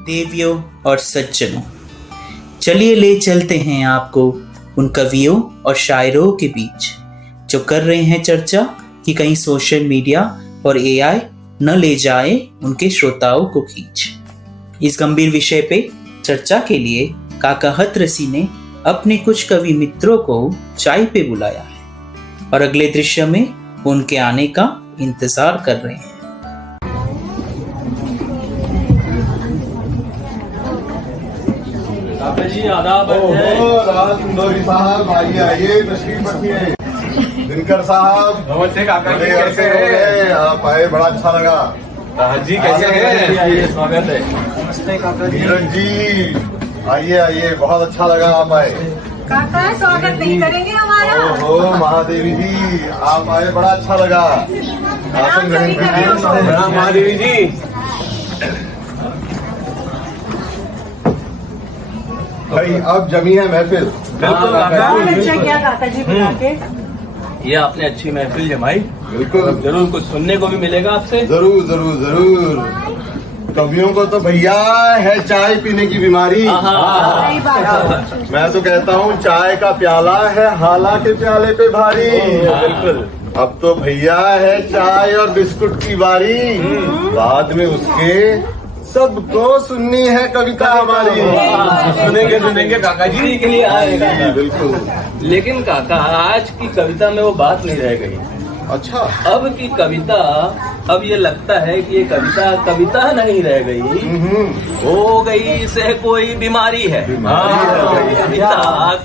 देवियों और सज्जनों, चलिए ले चलते हैं आपको उन कवियों और शायरों के बीच जो कर रहे हैं चर्चा कि कहीं सोशल मीडिया और एआई न ले जाए उनके श्रोताओं को खींच। इस गंभीर विषय पे चर्चा के लिए काका हथरसी ने अपने कुछ कवि मित्रों को चाय पे बुलाया है और अगले दृश्य में उनके आने का इंतजार कर रहे हैं। जी आदाब इंदौरी साहब आइए तशरीफ रखिए। दिनकर साहब नमस्ते काका जी, कैसे हैं आप? आए, बड़ा अच्छा लगा। जी कैसे हैं? स्वागत है। नमस्ते काका जी। नीरज जी आइए आइए, बहुत अच्छा लगा आप आए। काका स्वागत नहीं करेंगे हमारा? ओहो महादेवी जी आप आए, बड़ा अच्छा लगा। आसन ग्रहण कीजिए। प्रणाम महादेवी जी। भाई अब जमी है महफिल। बिल्कुल काका, बहुत अच्छा किया काका जी बुला के। ये आपने अच्छी महफिल जमाई। बिल्कुल जरूर कुछ सुनने को भी मिलेगा आपसे। जरूर जरूर जरूर। कवियों को तो भैया है चाय पीने की बीमारी। सही बात है। मैं तो कहता हूँ चाय का प्याला है हाला के प्याले पे भारी। बिल्कुल। अब तो भैया है चाय और बिस्कुट की बारी। बाद में उसके सबको सुननी है कविता हमारी। सुनेंगे काका जी के लिए आएगा। जी, बिल्कुल। लेकिन काका आज की कविता में वो बात नहीं रह गई। अच्छा, अब की कविता, अब ये लगता है कि ये कविता नहीं रह गई, हो गई इसे कोई बीमारी है।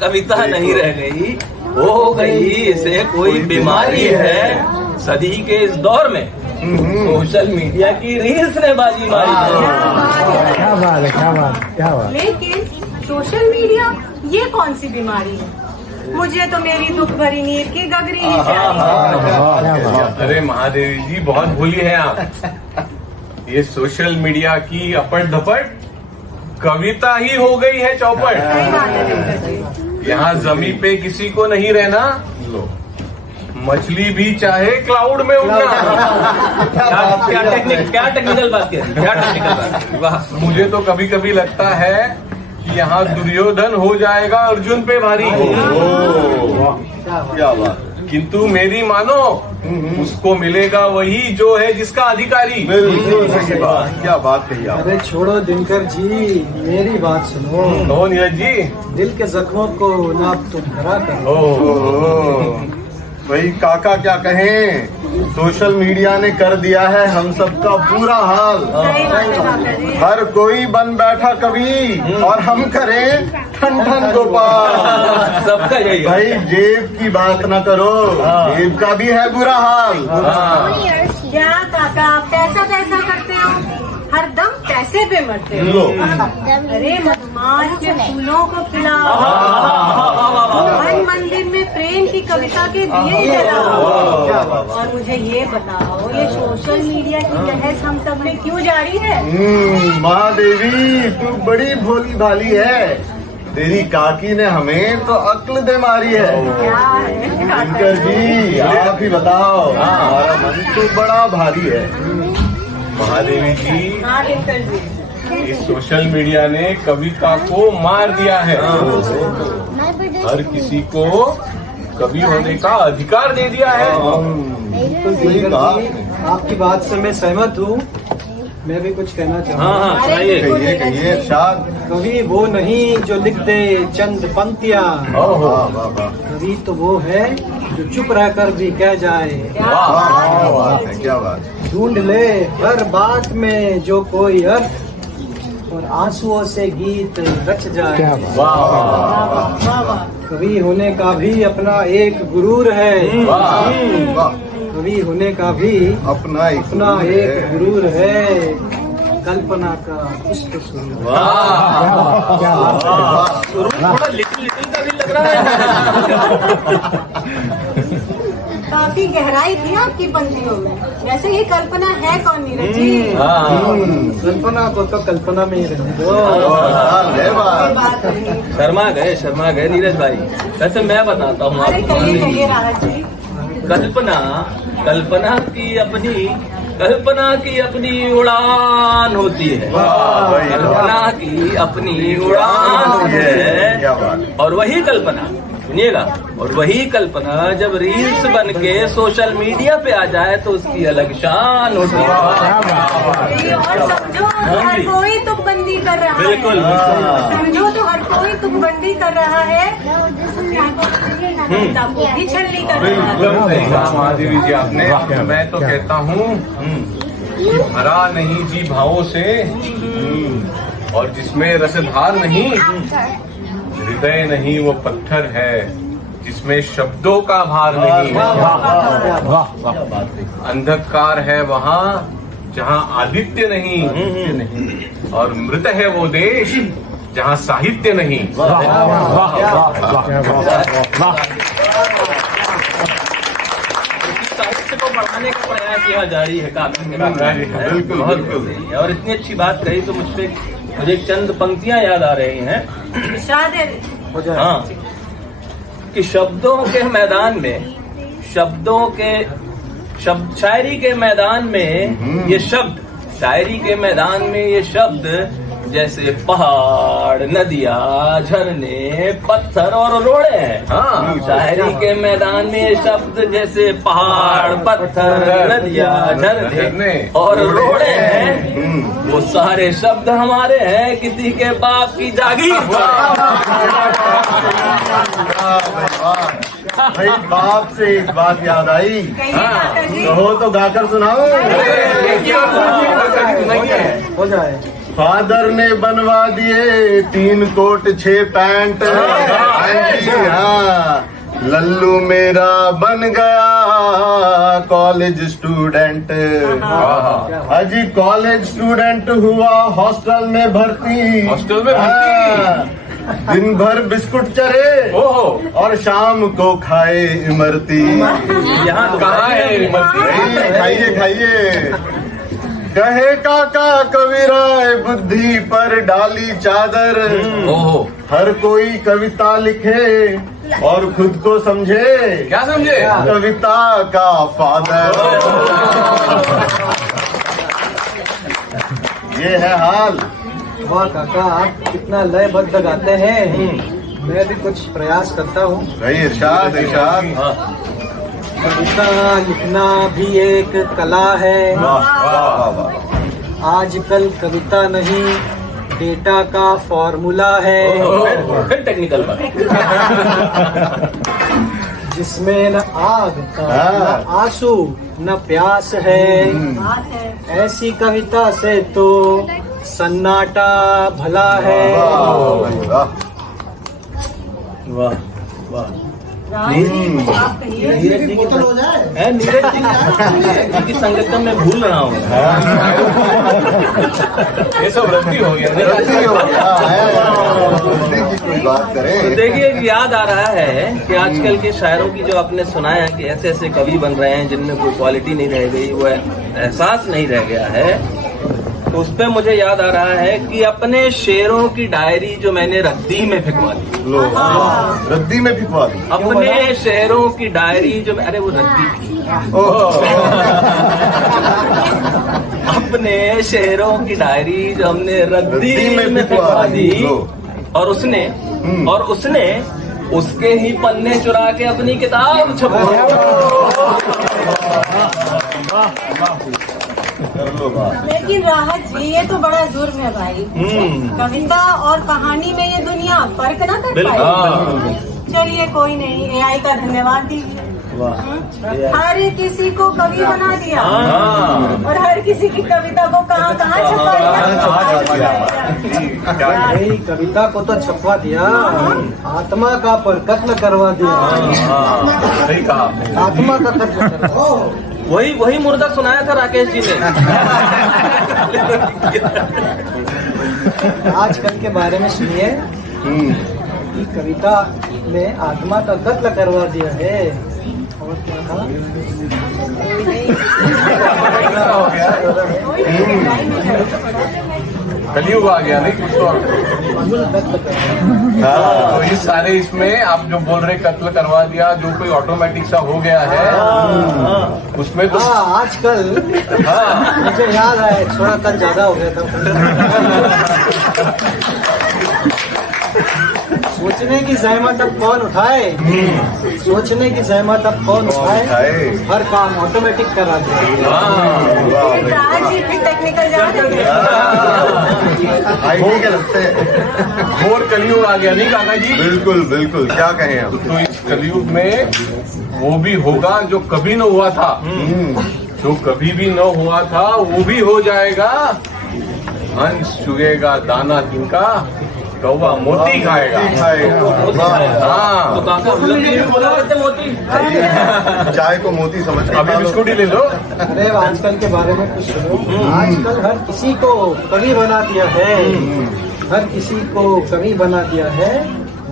कविता नहीं रह गई, हो गई इसे कोई बीमारी है। सदी के इस दौर में सोशल मीडिया की रील्स ने बाजी मारी है। क्या बात। लेकिन सोशल मीडिया ये कौन सी बीमारी है? मुझे तो मेरी दुख भरी नीर की गगरी ही चाहिए। अरे महादेवी जी बहुत भूली हैं आप। ये सोशल मीडिया की अपट धपट कविता ही हो गई है चौपट। सही बात है दिनकर जी। यहाँ जमीन पे किसी को नहीं रहना, मछली भी चाहे क्लाउड में उड़ना। क्या टेक्निकल बात कह रही है? क्या टेक्निकल बात? वाह। मुझे तो कभी कभी लगता है कि यहाँ दुर्योधन हो जाएगा अर्जुन पे भारी। क्या बात। किंतु मेरी मानो उसको मिलेगा वही जो है जिसका अधिकारी। बिल्कुल सही बात। क्या बात कही आप। अरे छोड़ो दिनकर जी, मेरी बात सुनो। तो नीरज जी, दिल के जख्मों को ना तुम भरा करो। ओहो, भाई काका क्या कहें, सोशल मीडिया ने कर दिया है हम सबका बुरा हाल। सही बात है काका जी। हर कोई बन बैठा कवि और हम करें ठन ठन गोपाल। सबका यही है। भाई जेब की बात न करो, जेब का भी है बुरा हाल। क्या काका पैसा करते हो, हर दम पैसे पे मरते हो। अरे मधुमास के फूलों को खिलाओ, मन मंदिर में प्रेम की कविता के दिए जलाओ। और मुझे ये बताओ, ये सोशल मीडिया की बहस हम सब में क्यों जारी है? महादेवी तू बड़ी भोली भाली है, तेरी काकी ने हमें तो अक्ल दे मारी है। क्या है दिनकर जी आप ही बताओ, हमारा मन तो बड़ा भारी है। महादेवी जी, हाँ दिनकर जी। इस सोशल मीडिया ने कविता को मार दिया है। हर किसी को कवि होने का अधिकार दे दिया है। सही कहा। आपकी बात से मैं सहमत हूँ। मैं भी कुछ कहना चाहूँगा। हाँ, सुनाइए। कहिए इरशाद। कवि वो नहीं जो लिख दे चंद पंक्तियाँ, कवि तो वो है जो चुप रहकर भी कह जाए। क्या बात है, क्या बात। ढूंढ ले हर बात में जो कोई अर्थ, और आंसुओं से गीत रच जाए। कवि होने का भी अपना एक गुरूर है। कवि होने का भी अपना एक गुरूर है। कल्पना का पुष्प सुंदर। थोड़ा लिटिल का भी लग रहा है। काफी गहराई थी आपकी पंक्तियों में। वैसे ये कल्पना है कौन नीरज जी? कल्पना को तो कल्पना में ही रहने दो। बात नहीं। शर्मा गए नीरज भाई। वैसे मैं बताता हूँ अरे आपको। कहिए राहत जी। कल्पना की अपनी कल्पना की अपनी उड़ान होती है, कल्पना की अपनी उड़ान होती है। और वही कल्पना, सुनिएगा, और वही कल्पना जब रील्स बन के सोशल मीडिया पे आ जाए तो उसकी अलग शान होती है। और समझो हर कोई तुकबंदी कर रहा है। बिल्कुल। समझो तो हर कोई तुकबंदी कर रहा है, कविता को भी छलनी कर रहा है। एकदम सही कहा माधुरी जी आपने। मैं तो कहता हूँ कि भरा नहीं जी भावों से, और जिसमें रसधार नहीं, हृदय नहीं वो पत्थर है, जिसमें शब्दों का भार नहीं। अंधकार है वहाँ जहाँ आदित्य नहीं, और मृत है वो देश जहाँ साहित्य नहीं। साहित्य को बढ़ाने का प्रयास यहाँ जारी है काफी। बिल्कुल, बहुत बिल्कुल। सही है। और इतनी अच्छी बात कही तो मुझे एक चंद पंक्तियां याद आ रही हैं। हाँ, कि शब्दों के मैदान में, शायरी के मैदान में ये शब्द, शायरी के मैदान में ये शब्द जैसे पहाड़, नदियाँ, झरने, पत्थर और रोड़े हैं। हाँ, शायरी के मैदान में ये शब्द जैसे पहाड़, पत्थर, नदियाँ, झरने और रोड़े हैं। वो सारे शब्द हमारे हैं, किसी के बाप की जागीर। भाई बाप से एक बात याद आई, कहो तो गाकर सुनाओ। हो जाए। फादर ने बनवा दिए 3 कोट 6 पैंट। हाँ, लल्लू मेरा बन गया कॉलेज स्टूडेंट। अजी कॉलेज स्टूडेंट हुआ हॉस्टल में भर्ती। हॉस्टल में भर्ती? दिन भर बिस्कुट चरे और शाम को खाए इमरती। यहाँ कहाँ है इमरती? खाइए खाइए। कहे काका कविराय बुद्धि पर डाली चादर। हर कोई कविता लिखे और खुद को समझे। क्या समझे? कविता का फादर। ये है हाल। वाह काका, आप कितना लयबद्ध गाते हैं। मैं भी कुछ प्रयास करता हूँ। भाई इरशाद इरशाद। कविता लिखना भी एक कला है। वाह वाह वाह। आजकल कविता नहीं, डेटा का फॉर्मूला है। फिर टेक्निकल बात। जिसमें न आग, न आंसू, न प्यास है। ऐसी कविता से तो सन्नाटा भला है। वाह वाह। नीरज जी की संगत में मैं भूल रहा हूँ। ये सब रद्दी हो गया। बात करें तो देखिए, याद आ रहा है कि आजकल के शायरों की जो आपने सुनाया कि ऐसे ऐसे कवि बन रहे हैं जिनमें कोई क्वालिटी नहीं रह गई, वो एहसास नहीं रह गया है। तो उस पर मुझे याद आ रहा है कि अपने शेरों की डायरी जो मैंने रद्दी में फिकवा दी। रद्दी में फिकवा दी। अपने शेरों की डायरी जो, अरे वो रद्दी थी। अपने शेरों की डायरी जो हमने रद्दी में फिकवा दी, और उसने उसके ही पन्ने चुरा के अपनी किताब छपवा। लेकिन राहत जी, ये तो बड़ा जुर्म है भाई। कविता और कहानी में ये दुनिया फर्क ना कर पाई। चलिए कोई नहीं, एआई का धन्यवाद दीजिए। हर किसी को कवि बना दिया और हर किसी की कविता को कहाँ छपा दिया। नहीं, कविता को तो छपवा दिया, आत्मा का पर कत्ल करवा दिया। सही कहा आपने। आत्मा का कत्ल करवा। वही मुर्दा सुनाया था राकेश जी ने। आजकल के बारे में सुनिए कि कविता में आत्मा का कत्ल करवा दिया है। और क्या था? कलयुग आ गया नहीं कुछ तो। तो इस सारे इसमें आप जो बोल रहे कत्ल करवा दिया, जो कोई ऑटोमेटिक सा हो गया है, उसको इसमें तो हाँ आजकल मुझे याद आया, थोड़ा कल ज्यादा हो गया था। सोचने की जहमत अब कौन उठाए, सोचने की जहमत अब कौन उठाए, हर काम ऑटोमेटिक करा दिया। आज ही फिर टेक्निकल जान आईटी के लगते हैं। घोर कलयुग आ गया नहीं काका जी? बिल्कुल बिल्कुल, क्या कहें अब। तो इस कलयुग में वो भी होगा जो कभी न हुआ था, जो कभी भी न हुआ था वो भी हो जाएगा। हंस चुगेगा दाना तिनका, कौवा मोती खाएगा। हाँ, तो काका हम लोग ये बोला करते मोती। चाय को मोती समझ के अभी बिस्कुट ही ले लो। अरे आजकल के बारे में कुछ सुनो। आजकल हर किसी को कवि बना दिया है, हर किसी को कवि बना दिया है,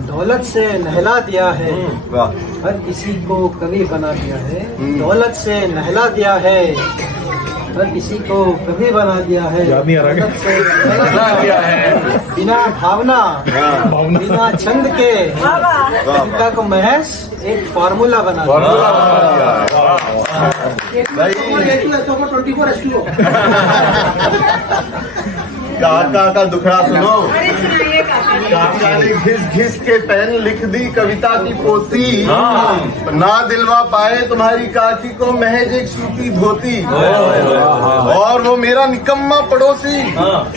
दौलत से नहला दिया है। वाह, हर किसी को कवि बना दिया है, दौलत से नहला दिया है। हर किसी को कवि बना दिया है, दौलत से नहला दिया है। बिना भावना, बिना छंद के कविता को महज एक फॉर्मूला बना दिया। काका का दुखड़ा सुनो। अरे सुनाइए काका। काका ने घिस घिस के पेन लिख दी कविता की पोती, ना दिलवा पाए तुम्हारी काकी को महज एक सूती धोती। और वो मेरा निकम्मा पड़ोसी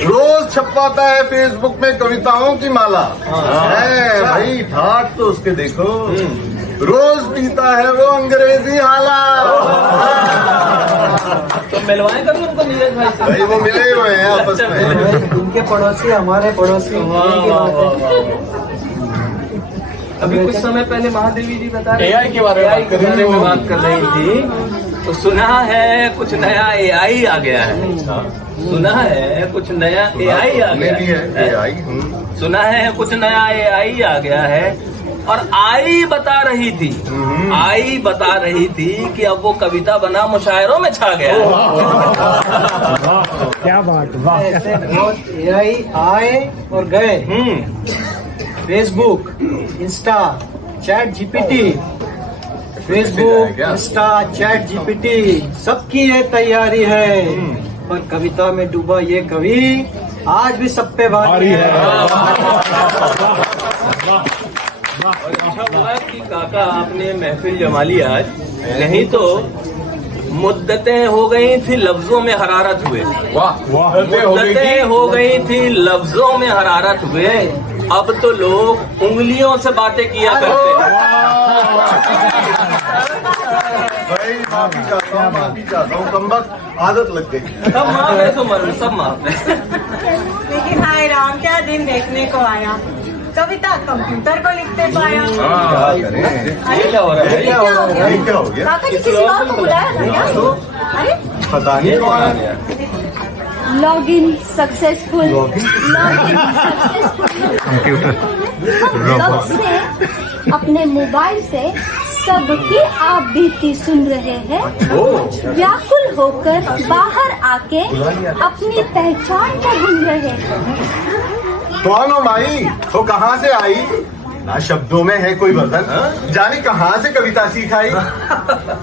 रोज छपवाता है फेसबुक में कविताओं की माला। है भाई, ठाट तो उसके देखो, रोज पीता है वो अंग्रेजी हाला। तो मिलवाएं कभी उनको नीरज भाई से। भाई वो मिले हुए हैं आपस में। इनके पड़ोसी हमारे पड़ोसी। अभी कुछ समय पहले महादेवी जी बता रहे AI के बारे में बात कर रही थी। बात कर रही थी, तो सुना है कुछ नया AI आ गया है। सुना है कुछ नया AI आ हमने भी है गया है। AI। सुना है कुछ नया AI आ गया है। और आई बता रही थी कि अब वो कविता बना मुशायरों में छा गया। ऐसे बहुत AI आए और गए। Facebook, Insta, chat GPT, Facebook, Insta, chat GPT, सबकी ये तैयारी है। पर कविता में डूबा ये कवि आज भी सब पे भारी है। अच्छा हुआ कि काका आपने महफिल जमा ली आज, नहीं तो मुद्दतें हो गई थी लफ्जों में हरारत हुए। मुद्दतें हो गई थी लफ्जों में हरारत हुए। अब तो लोग उंगलियों से बातें किया करते हैं। भाई माफी चाहता हूँ, कमबख्त आदत लग गई। सब माफ है सुमन, सब माफ है। लेकिन हाय राम, क्या दिन देखने को आया। कविता कंप्यूटर को लिखते पाया। ये क्या हो रहा है? क्या हो गया? ये क्या हो गया? काका जी किसी और को बुलाया था क्या? अरे पता नहीं कौन आ गया। लॉगिन सक्सेसफुल, कब से अपने मोबाइल से सबकी आप बीती सुन रहे हैं, व्याकुल होकर बाहर आके अपनी पहचान को भूल रहे हैं। कौन हो माई? वो कहाँ से आई? ना शब्दों में है कोई वजन, जाने कहाँ से कविता सीख आई।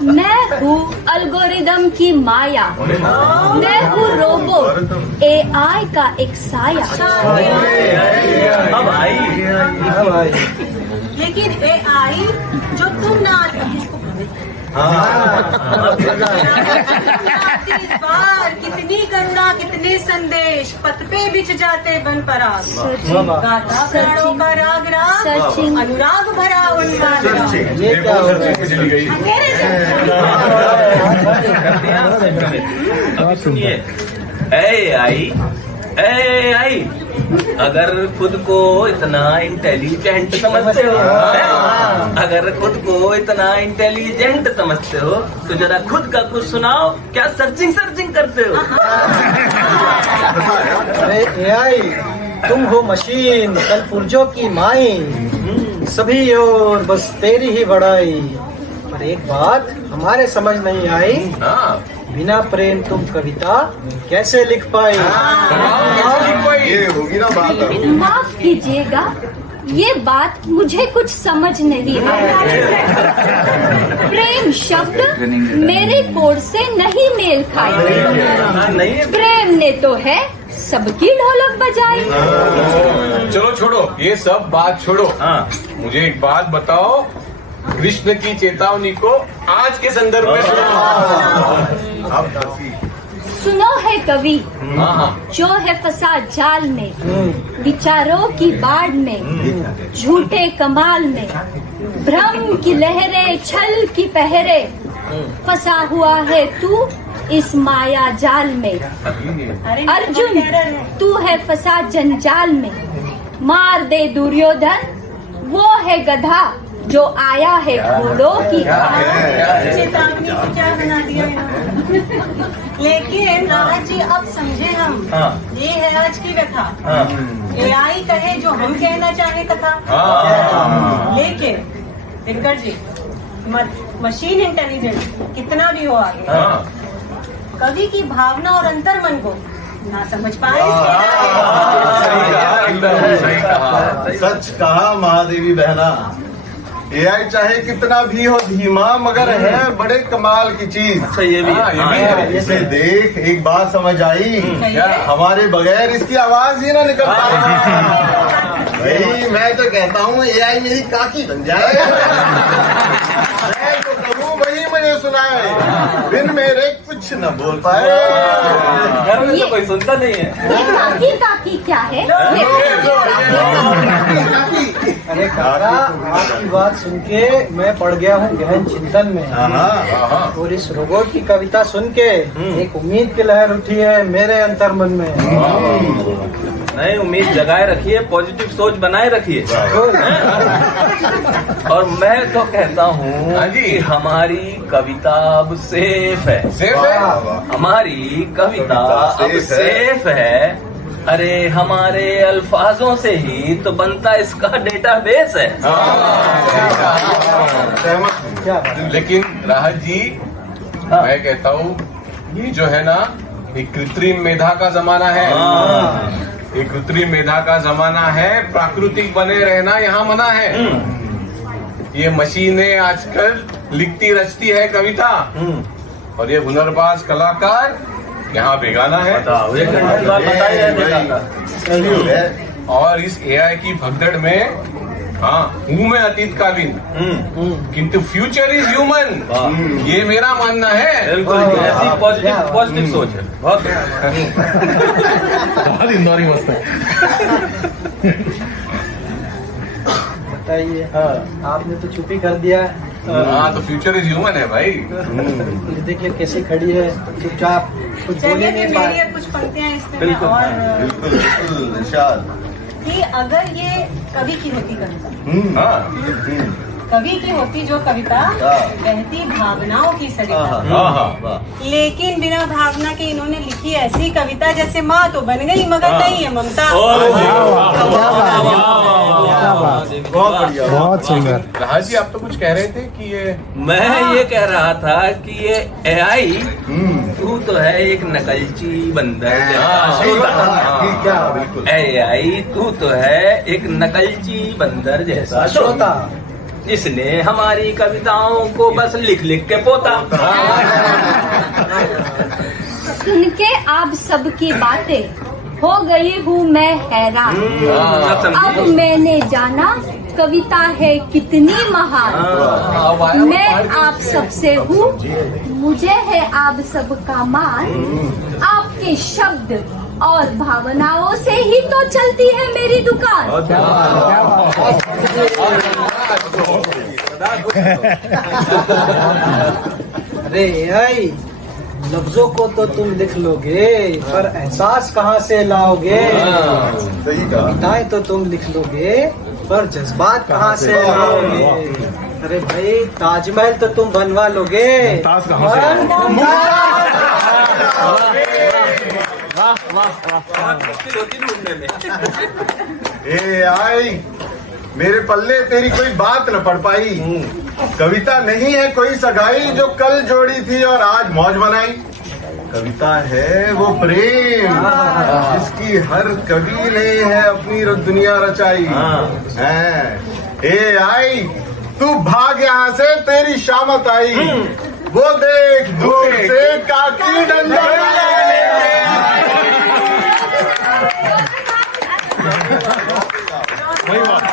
मैं हूँ अल्गोरिदम की माया, मैं हूँ रोबो AI का एक साया। अब आई। लेकिन AI जो तुम ना इस बार कितनी करुणा, कितने संदेश पथ पे बिछ जाते बन पराग। गाता प्राणों का राग राग, सचिन अनुराग भरा उन्माद राग। ये क्या हो रहा है? चली गई। अभी सुनिए, AI अगर खुद को इतना इंटेलिजेंट समझते हो, अगर खुद को इतना इंटेलिजेंट समझते हो तो जरा खुद का कुछ सुनाओ। क्या सर्चिंग करते हो? अरे AI, तुम हो मशीन कल पुर्जों की माई, सभी और बस तेरी ही बड़ाई। पर एक बात हमारे समझ नहीं आई, हाँ, बिना प्रेम तुम कविता कैसे लिख पाई। ये होगी ना बात अब। माफ कीजिएगा, ये बात मुझे कुछ समझ नहीं आई। प्रेम शब्द मेरे कोड से नहीं मेल खाई। प्रेम ने तो है सबकी ढोलक बजाई। चलो छोड़ो, ये सब बात छोड़ो। मुझे एक बात बताओ, कृष्ण की चेतावनी को आज के संदर्भ में सुनो है कवि, जो है फंसा जाल में, विचारों की बाढ़ में, झूठे कमाल में, भ्रम की लहरें, छल की पहरे, फंसा हुआ है तू इस माया जाल में। अर्जुन तू है फंसा जंजाल में, मार दे दुर्योधन, वो है गधा जो आया है घोड़ों की। चेतावनी को क्या बना दिया लेकिन राहत जी अब समझे हम। ये है आज की व्यथा। AI कहे जो हम कहना चाहे कथा। लेकिन दिनकर जी, मशीन इंटेलिजेंस कितना भी हो आगे, कवि की भावना और अंतर्मन को ना समझ पाए। सच कहा महादेवी बहना। AI चाहे कितना भी हो धीमा, मगर है बड़े कमाल की चीज। अच्छा, ये भी है। इसे देख, एक बात समझ आई, हमारे बगैर इसकी आवाज ही ना निकल पाई। भाई मैं तो कहता हूँ AI मेरी काकी बन जाए। मैं तो कहूँ वही मुझे सुनाए, बिन मेरे कुछ न बोल पाए। घर में तो कोई सुनता नहीं है। काकी काकी क्या है? अरे काका, आपकी बात सुन के मैं पड़ गया हूँ गहन चिंतन में। और इस रोबोट की कविता सुन के एक उम्मीद की लहर उठी है मेरे अंतर्मन में। नहीं, उम्मीद जगाए रखिए, पॉजिटिव सोच बनाए रखिए। और मैं तो कहता हूँ कि हमारी कविता अब सेफ है। सेफ है? हमारी कविता अब सेफ है। अरे हमारे अल्फाजों से ही तो बनता इसका डेटाबेस है। लेकिन राहत जी, मैं कहता हूँ ये जो है ना, एक कृत्रिम मेधा का जमाना है। ये कृत्रिम मेधा का जमाना है, प्राकृतिक बने रहना यहाँ मना है। ये मशीनें आजकल लिखती रचती है कविता, और ये हुनरबाज कलाकार यहाँ बेगाना है। और इस AI की भगदड़ में हूँ मैं अतीतकालीन, किंतु फ्यूचर इज ह्यूमन, ये मेरा मानना है। बिल्कुल, ऐसी पॉजिटिव सोच है। बहुत इंदौरी मस्त है। बताइए, आपने तो चुप ही कर दिया। तो फ्यूचर इज ह्यूमन है भाई। देखिए कैसे खड़ी है, चुपचाप, कुछ बोले नहीं पा रही। कुछ पंक्तियाँ इसमें और बिल्कुल निशाद कि अगर ये कवि की होती कविता, कवि की होती जो कविता, बहती भावनाओं की सरिता, लेकिन बिना भावना के इन्होंने लिखी ऐसी कविता जैसे माँ तो बन गई मगर नहीं है ममता। बहुत बढ़िया, बहुत सुंदर। राहत जी, आप तो कुछ कह रहे थे कि ये, मैं ये कह रहा था कि ये AI तू तो है एक नकलची बंदर क्या बिल्कुल AI तू तो है एक नकलची बंदर जैसा श्रोता, जिसने हमारी कविताओं को बस लिख लिख के पोता। सुन के आप सबकी बातें हो गई हूँ मैं हैरान। अब मैंने जाना कविता है कितनी महान। मैं आप सबसे हूँ, मुझे है आप सबका मान। आपके शब्द और भावनाओं से ही तो चलती है मेरी दुकान। अरे AI, लफ्जों को तो तुम लिख लोगे, पर एहसास कहाँ से लाओगे? सही कहा। कविताएं तो तुम लिख लोगे, पर जज्बात कहाँ से लाओगे? अरे भाई, ताजमहल तो तुम बनवा लोगे, AI मेरे पल्ले तेरी कोई बात न पड़ पाई। कविता नहीं है कोई सगाई जो कल जोड़ी थी और आज मौज बनाई। कविता है वो प्रेम, जिसकी हर कवि ने है अपनी दुनिया रचाई है। ए आई तू भाग यहाँ से, तेरी शामत आई। वो देख दूर से काकी डंडा वही बात